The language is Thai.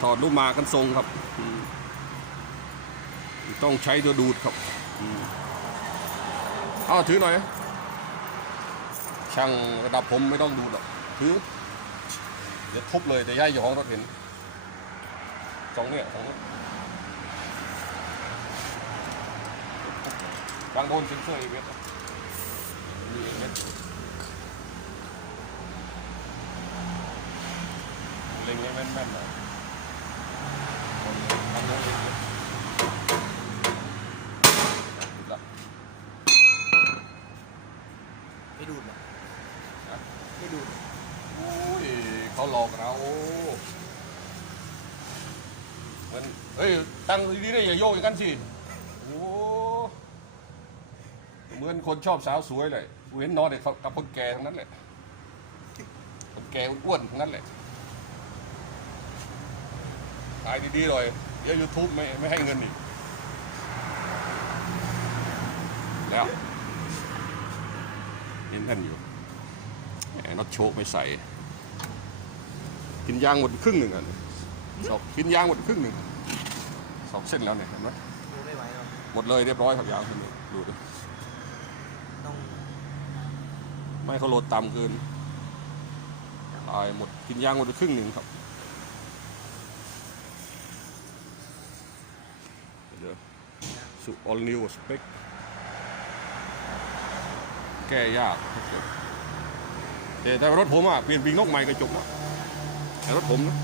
ถอดลูกมากันทรงครับ ต้องใช้ตัวดูดครับอืมเอาถือหน่อย ช่างระดับผมไม่ต้องดูดหรอก ถือ เดี๋ยวทุบเลยแต่ย่ายอยู่ห้องรถเห็นสองเนี่ยสองเนี่ยบางโดนเซ็นเซอร์อีเวนต์มีอีเวน ต์เล็งให้แม่นๆหน่อยบางโดนเล็งๆติดละไม่ดูดหรอไม่ดูดโอ้ยเขาหลอกเราเหมือนเฮ้ย ตั้งดีๆได้อย่าโยกอย่างนั้นสิโอ้เหมือนคนชอบสาวสวยเลยกูเห็นนอนเนี่ยเขากับคนแก่ทั้งนั้นแหละคนแก่อ้วนๆทั้งนั้นแหละ ขายดีๆหน่อย เดี๋ยวยูทูบไม่ไม่ให้เงินอีก แล้วเห็นท่านอยู่แหมน็อตโชคไม่ใส่ กินยางหมดครึ่งหนึ่งอะสองกินยางหมดครึ่งหนึ่งสองเส้นแล้วเนี่ยเห็นไหมดูไม่ไหวหรอกหมดเลยเรียบร้อยครับยางคุณดูดูดิต้องไม่เขาโหลดต่ำเกินตายหมดกินยางหมดไปครึ่งหนึ่งครับ เดี๋ยวสุ all new spec แก้ยากแต่แต่รถผมอะเปลี่ยนปีกนกใหม่กระจกอะแต่รถผมนะ